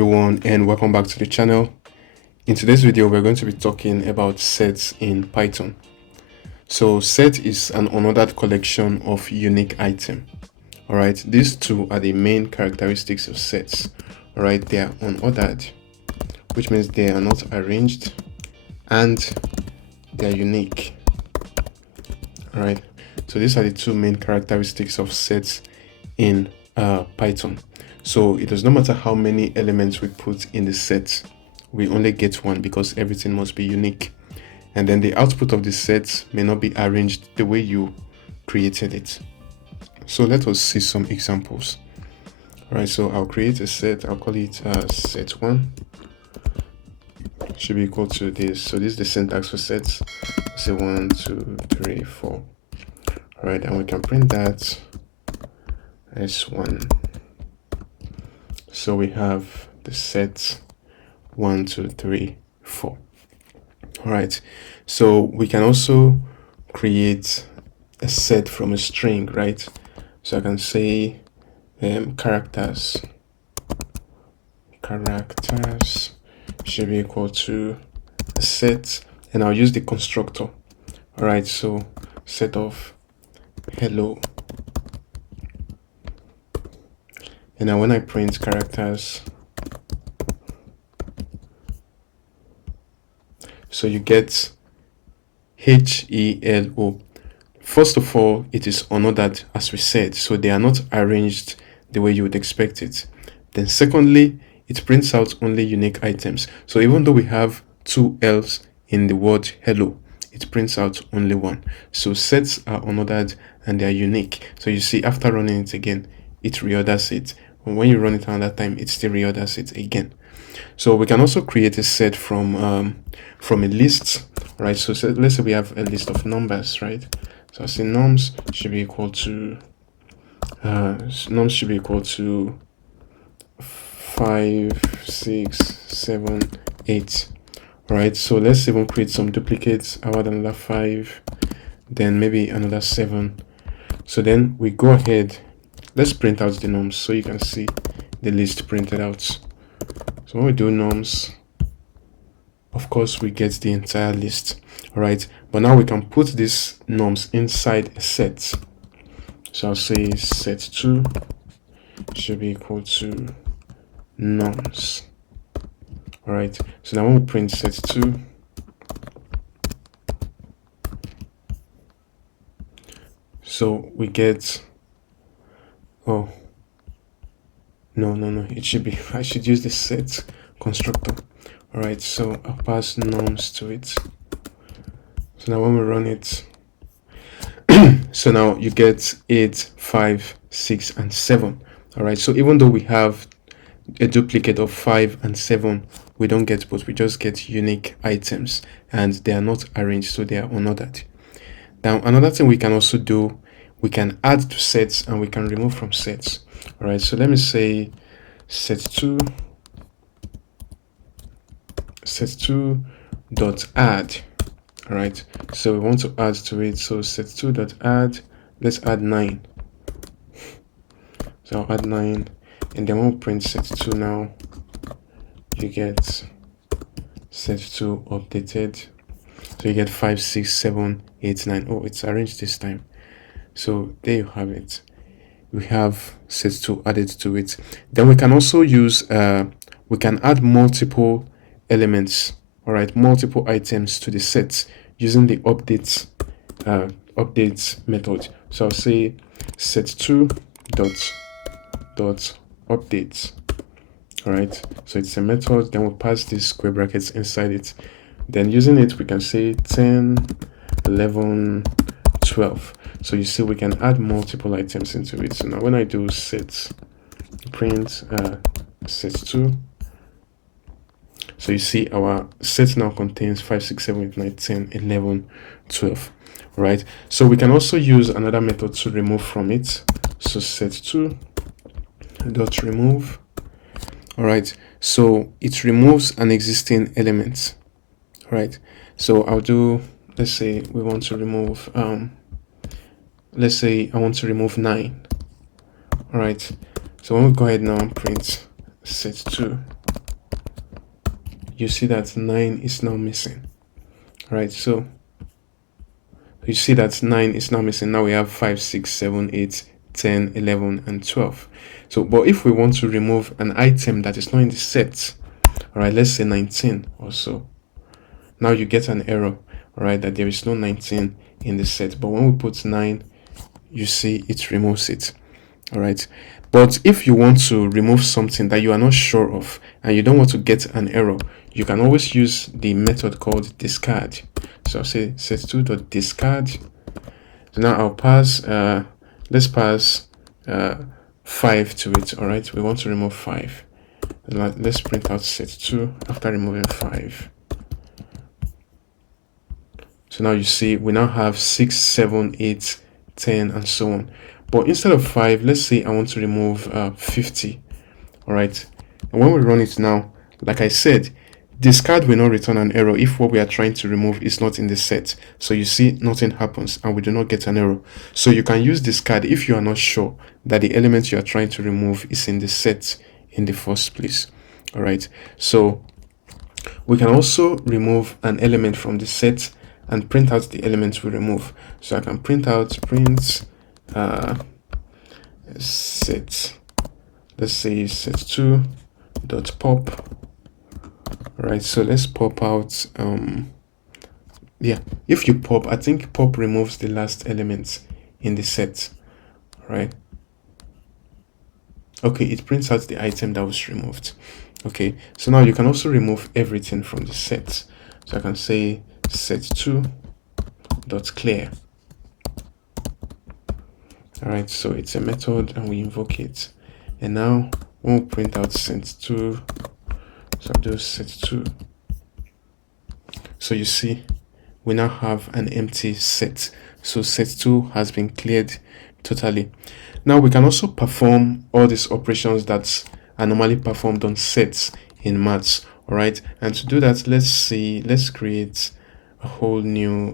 Everyone, and welcome back to the channel. In today's video we're going to be talking about sets in Python. So set is an unordered collection of unique items. All right, these two are the main characteristics of sets. All right, they are unordered, which means they are not arranged, and they are unique. All right, so these are the two main characteristics of sets in Python. So it does not matter how many elements we put in the set, we only get one because everything must be unique. And then the output of the set may not be arranged the way you created it. So let us see some examples. All right, so I'll create a set. I'll call it set1. Should be equal to this. So this is the syntax for sets. Say 1, 2, 3, 4. All right, and we can print that as 1. So we have the set 1, 2, 3, 4. All right, so we can also create a set from a string, right? So I can say characters should be equal to a set, and I'll use the constructor. All right, so set of hello. And now when I print characters, so you get HELO. First of all, it is unordered, as we said, so they are not arranged the way you would expect it. Then secondly, it prints out only unique items. So even though we have two L's in the word hello, it prints out only one. So sets are unordered and they are unique. So you see, after running it again, it reorders it. When you run it another time, it still reorders it again. So we can also create a set from a list, right? So let's say we have a list of numbers, right? So I say nums should be equal to 5, 6, 7, 8. All right, so let's even create some duplicates. I want another 5, then maybe another 7. So then we go ahead. Let's print out the nums so you can see the list printed out. So when we do nums, of course we get the entire list. All right, but now we can put these nums inside a set. So I'll say set2 should be equal to nums. All right, so now when we print set2, so we get, oh no, it should be, I should use the set constructor. All right, so I'll pass nums to it. So now when we run it, so now you get 8, 5, 6, and 7. All right, so even though we have a duplicate of 5 and 7, we don't get both, we just get unique items, and they are not arranged, so they are unordered. Now another thing we can also do, we can add to sets and we can remove from sets. All right, so let me say set2 dot add. All right, so we want to add to it, so set2 dot add, let's add 9. So I'll add 9, and then we'll print set2. Now you get set2 updated, so you get 5, 6, 7, 8, 9. Oh, it's arranged this time. So there you have it, we have set2 added to it. Then we can also use we can add multiple elements, all right, multiple items to the set using the updates method. So I'll say set2 dot updates. All right, so it's a method, then we'll pass these square brackets inside it. Then using it, we can say 10, 11, 12. So you see, we can add multiple items into it. So now when I do set print set2, so you see our set now contains 5, 6, 7, 8, 9, 10, 11, 12. Right, so we can also use another method to remove from it. So set2 dot remove. All right, so it removes an existing element. All right, so I'll do, let's say we want to remove let's say I want to remove 9. All right, so when we go ahead now and print set2, you see that 9 is now missing. All right, so you see that 9 is now missing. Now we have 5, 6, 7, 8, 10, 11, and 12. So, but if we want to remove an item that is not in the set, all right, let's say 19 or so. Now you get an error, all right, that there is no 19 in the set. But when we put 9, you see it removes it. All right. But if you want to remove something that you are not sure of and you don't want to get an error, you can always use the method called discard. So I'll say set2.discard. So now I'll pass, let's pass 5 to it. All right. We want to remove 5. Let's print out set2 after removing 5. So now you see we now have 6, 7, 8, 10, and so on. But instead of 5, let's say I want to remove 50. All right. And when we run it now, like I said, discard will not return an error if what we are trying to remove is not in the set. So you see nothing happens and we do not get an error. So you can use discard if you are not sure that the element you are trying to remove is in the set in the first place. All right. So we can also remove an element from the set and print out the elements we remove. So I can print out print set, let's say set2 dot pop. All right, so let's pop out yeah, if you pop, I think pop removes the last element in the set. All right, okay, it prints out the item that was removed. Okay, so now you can also remove everything from the set. So I can say set2 dot clear. All right, so it's a method and we invoke it. And now when we print out set2, so I'll do set2. So you see, we now have an empty set. So set2 has been cleared totally. Now we can also perform all these operations that are normally performed on sets in maths. All right, and to do that, let's create a whole new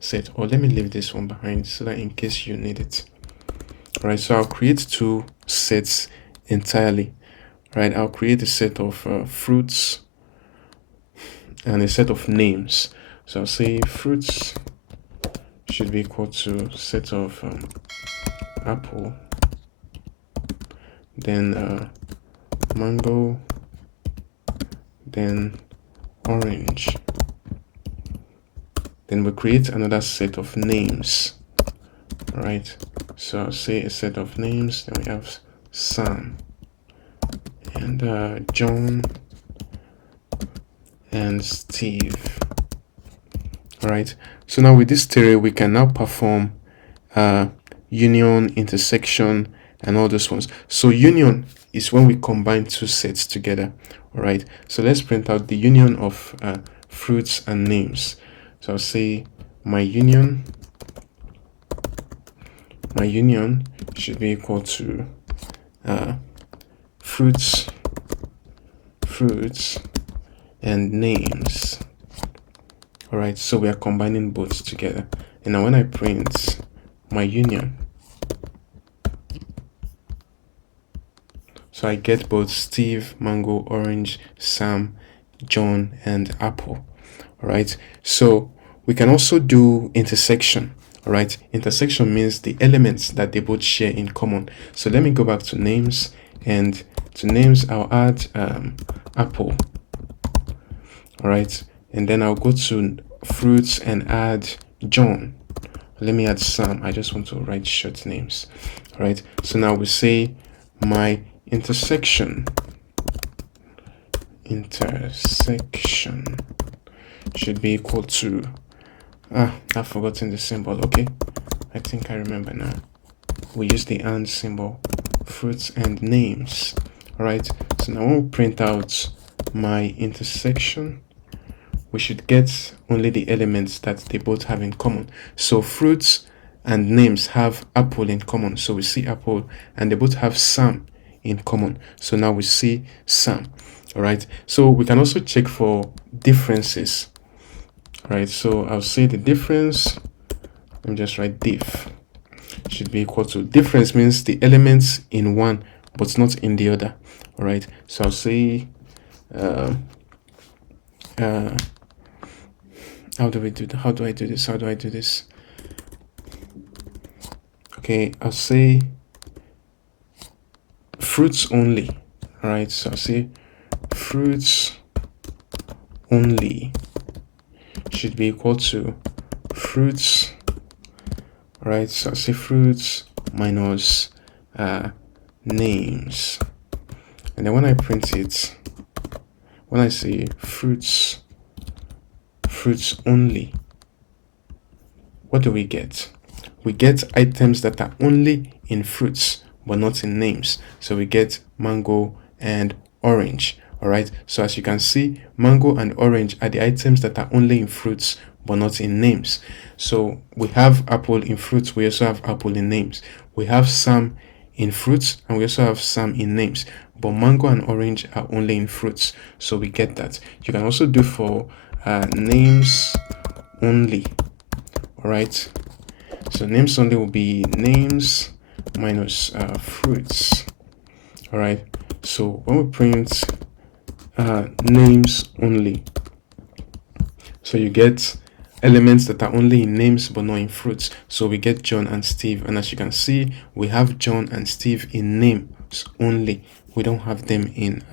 set, or let me leave this one behind so that in case you need it. All right, so I'll create 2 sets entirely. All right, I'll create a set of fruits and a set of names. So I'll say fruits should be equal to set of apple, then mango, then orange. Then we create another set of names. All right, so I'll say a set of names. Then we have Sam and John and Steve. All right, so now with this theory we can now perform union, intersection, and all those ones. So union is when we combine 2 sets together. All right, so let's print out the union of fruits and names. So I'll say my union should be equal to fruits and names. All right, so we are combining both together. And now when I print my union, so I get both Steve, mango, orange, Sam, John, and apple. All right, so we can also do intersection. All right, intersection means the elements that they both share in common. So let me go back to names, and to names I'll add apple. All right, and then I'll go to fruits and add John. Let me add Sam. I just want to write short names. All right, so now we say my intersection should be equal to I've forgotten the symbol. Okay, I think I remember now. We use the and symbol, fruits and names. All right, so now when we print out my intersection, we should get only the elements that they both have in common. So fruits and names have apple in common, so we see apple, and they both have Sam in common, so now we see Sam. All right, so we can also check for differences. All right, so I'll say the difference, let me just write diff, should be equal to, difference means the elements in one but not in the other. All right, so I'll say how do we do that? How do I do this? How do I do this? Okay, I'll say fruits only. All right, so I'll say fruits only should be equal to fruits. All right, so I'll say fruits minus names. And then when I print it, when I say fruits only, what do we get? We get items that are only in fruits but not in names. So we get mango and orange. All right, so as you can see, mango and orange are the items that are only in fruits but not in names. So we have apple in fruits, we also have apple in names. We have Sam in fruits and we also have Sam in names, but mango and orange are only in fruits, so we get that. You can also do for names only. All right, so names only will be names minus fruits. All right, so when we print names only, so you get elements that are only in names but not in fruits. So we get John and Steve, and as you can see, we have John and Steve in names only. We don't have them in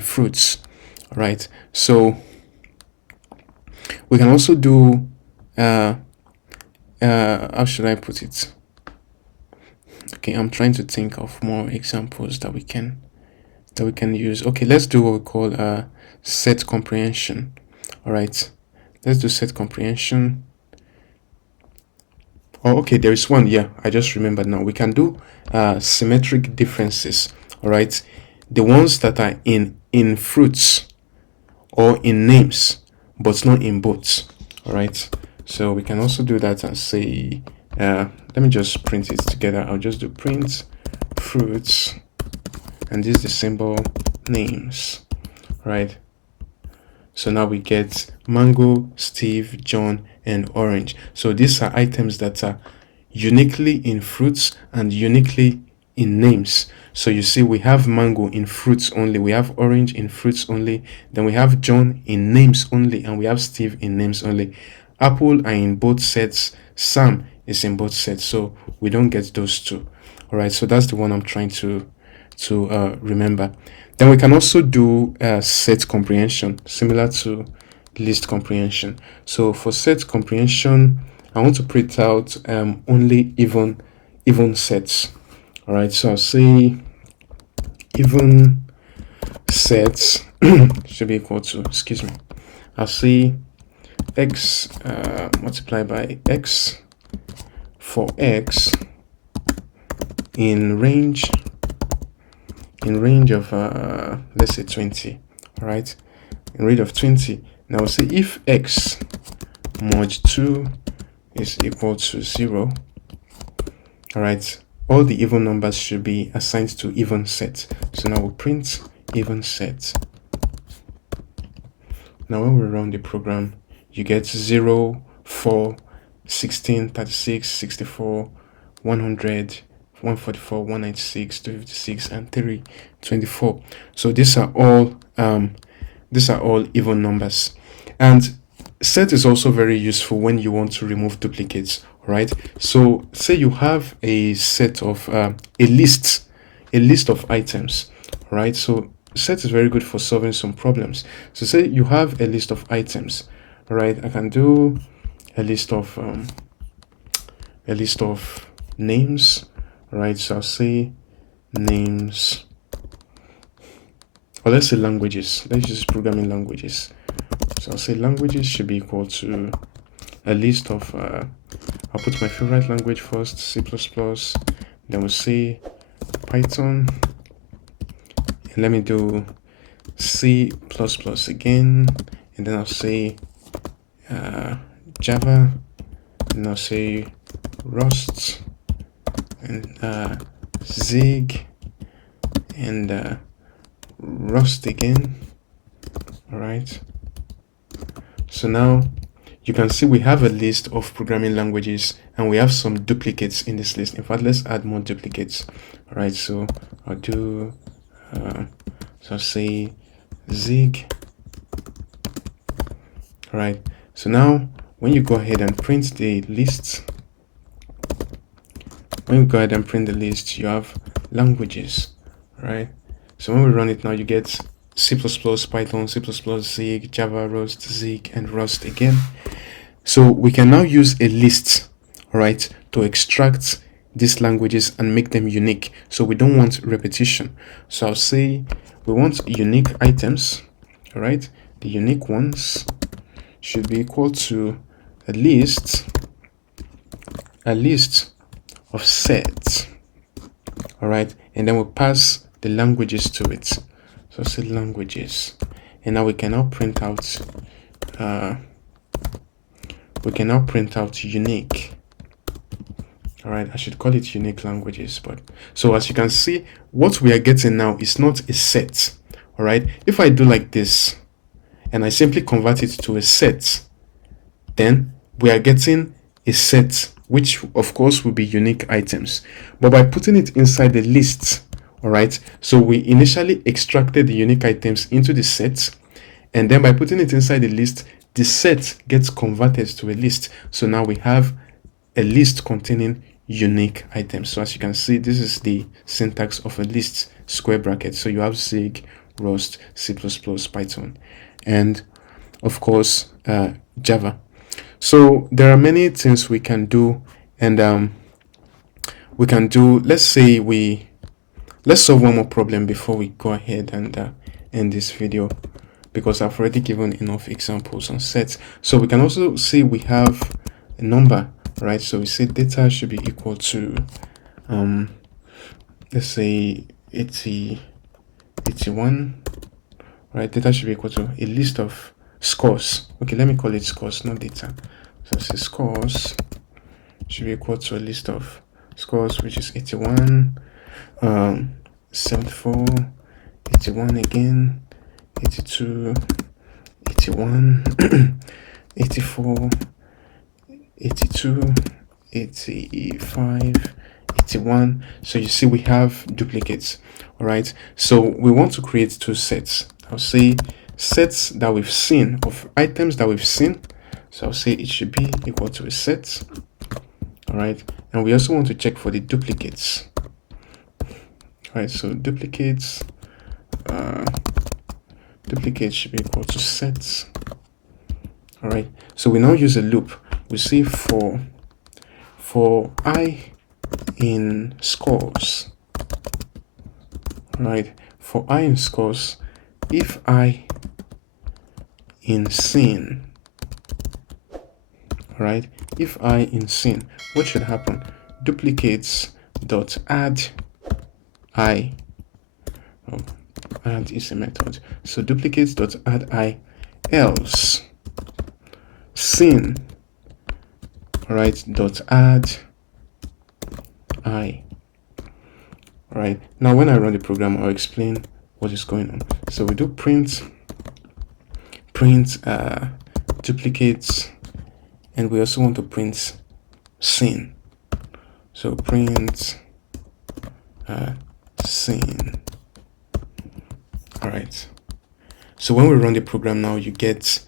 fruits. All right, so we can also do how should I put it? Okay, I'm trying to think of more examples that we can use. Okay, let's do what we call set comprehension. All right, let's do set comprehension. Oh, okay, there is one. Yeah, I just remembered now. We can do symmetric differences. All right, the ones that are in fruits or in names but not in both. All right, so we can also do that and say let me just print it together. I'll just do print fruits, and this is the symbol names. Right, so now we get mango, Steve, John, and orange. So these are items that are uniquely in fruits and uniquely in names. So you see, we have mango in fruits only, we have orange in fruits only, then we have John in names only, and we have Steve in names only. Apple are in both sets, Sam is in both sets, so we don't get those two. All right, so that's the one I'm trying to remember. Then we can also do set comprehension, similar to list comprehension. So for set comprehension, I want to print out only even sets. All right, so I'll say even sets should be equal to, excuse me, I'll say x multiplied by x for x in range of let's say 20. All right, in range of 20. Now we'll say if x mod 2 is equal to 0. All right, all the even numbers should be assigned to even set. So now we'll print even set. Now when we run the program, you get 0, 4, 16, 36, 64, 100, 144, 196, 256, and 324. So these are all even numbers. And set is also very useful when you want to remove duplicates. Right, so say you have a set of a list of items. Right, so set is very good for solving some problems. So say you have a list of items. All right, I can do a list of names. All right, so I'll say names, or let's say languages. Let's use programming languages. So I'll say languages should be equal to a list of I'll put my favorite language first, C++, then we'll say Python, and let me do C++ again, and then I'll say Java, and I'll say Rust, and Zig, and Rust again. All right, so now you can see we have a list of programming languages and we have some duplicates in this list. In fact, let's add more duplicates. All right, so I'll do so I'll say Zig, All right, so now when you go ahead and print the list, you have languages, right? So when we run it now, you get C++, Python, C++, Zig, Java, Rust, Zig, and Rust again. So we can now use a list, all right, to extract these languages and make them unique. So we don't want repetition. So I'll say we want unique items, all right? The unique ones should be equal to a list of sets, all right? And then we'll pass the languages to it. So say languages, and now we can now print out unique. All right, I should call it unique languages. But so as you can see, what we are getting now is not a set. All right, if I do like this and I simply convert it to a set, then we are getting a set, which of course will be unique items. But by putting it inside the list, all right, so we initially extracted the unique items into the set, and then by putting it inside the list, the set gets converted to a list. So now we have a list containing unique items. So as you can see, this is the syntax of a list, square bracket. So you have Zig, Rust, C++, Python, and of course Java. So there are many things we can do, and we can do, let's solve one more problem before we go ahead and end this video, because I've already given enough examples on sets. So we can also see we have a number, right? So we say data should be equal to let's say 81, right? Data should be equal to a list of scores. Okay, let me call it scores, not data. So say scores should be equal to a list of scores, which is 81, 74, 81 again, 82, 81, 84, 82, 85, 81. So you see we have duplicates. All right, so we want to create two sets. I'll say sets that we've seen, of items that we've seen. So I'll say it should be equal to a set. All right, and we also want to check for the duplicates. All right, so duplicates should be equal to sets. All right, so we now use a loop. We say for I in scores, right? For I in scores, if I in scene, right? If I in scene, what should happen? Duplicates dot add I. Oh, add is a method. So duplicates dot add I, else scene, right, dot add I. Right, now when I run the program, I'll explain what is going on. So we do print duplicates, and we also want to print scene. So print scene. All right, so when we run the program now, you get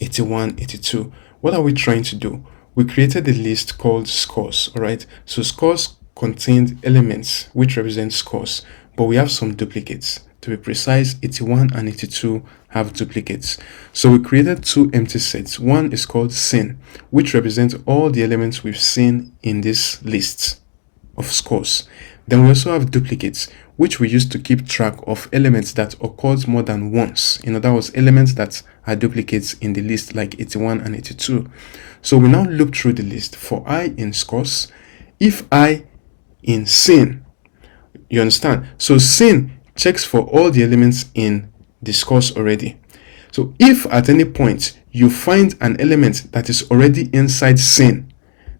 81, 82. What are we trying to do? We created a list called scores. All right, so scores contained elements which represent scores, but we have some duplicates. To be precise, 81 and 82 have duplicates. So we created two empty sets. One is called scene, which represents all the elements we've seen in this list of scores. Then we also have duplicates, which we use to keep track of elements that occurred more than once. In other words, elements that are duplicates in the list, like 81 and 82. So we now look through the list. For I in scores, if I in scene, you understand? So scene checks for all the elements in the scores already. So if at any point you find an element that is already inside scene,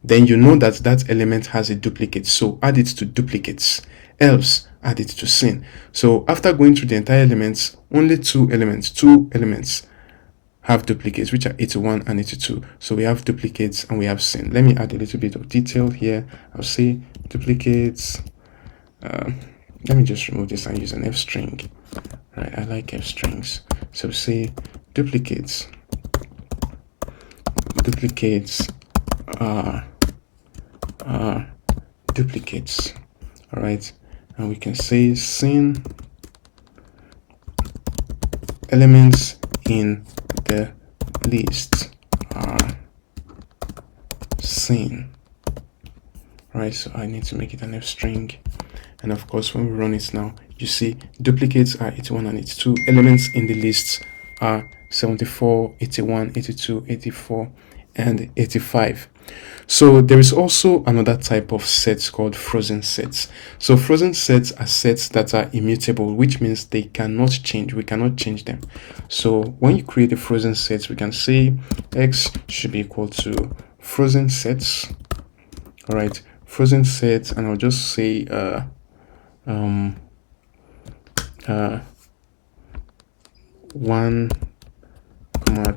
then you know that that element has a duplicate. So add it to duplicates, else add it to scene. So after going through the entire elements, only two elements have duplicates, which are 81 and 82. So we have duplicates and we have scene. Let me add a little bit of detail here. I'll say duplicates. Let me just remove this and use an F string. Right, I like F strings. So say duplicates duplicates are duplicates. All right, and we can say scene elements in the list are seen. All right, so I need to make it an F string, and of course when we run it now, you see duplicates are 81 and 82. Elements in the list are 74, 81, 82, 84, and 85. So there is also another type of sets called frozen sets. So frozen sets are sets that are immutable, which means they cannot change. We cannot change them. So when you create a frozen set, we can say x should be equal to frozen sets. All right, frozen sets, and I'll just say 1,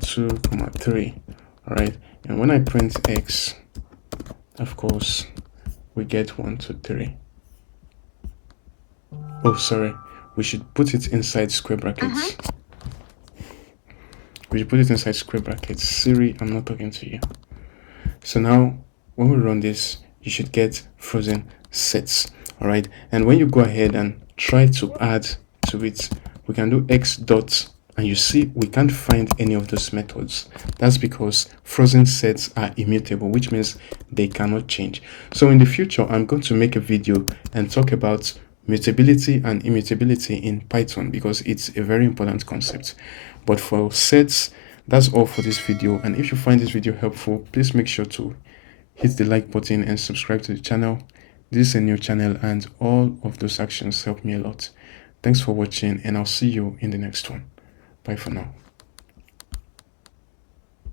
2, 3. All right, and when I print x, of course, we get 1, 2, 3. Oh, sorry. We should put it inside square brackets. We should put it inside square brackets. Siri, I'm not talking to you. So now, when we run this, you should get frozen sets. All right. And when you go ahead and try to add to it, we can do x dot. And you see, we can't find any of those methods. That's because frozen sets are immutable, which means they cannot change. So in the future, I'm going to make a video and talk about mutability and immutability in Python because it's a very important concept. But for sets, that's all for this video. And if you find this video helpful, please make sure to hit the like button and subscribe to the channel. This is a new channel and all of those actions help me a lot. Thanks for watching and I'll see you in the next one. Bye for now.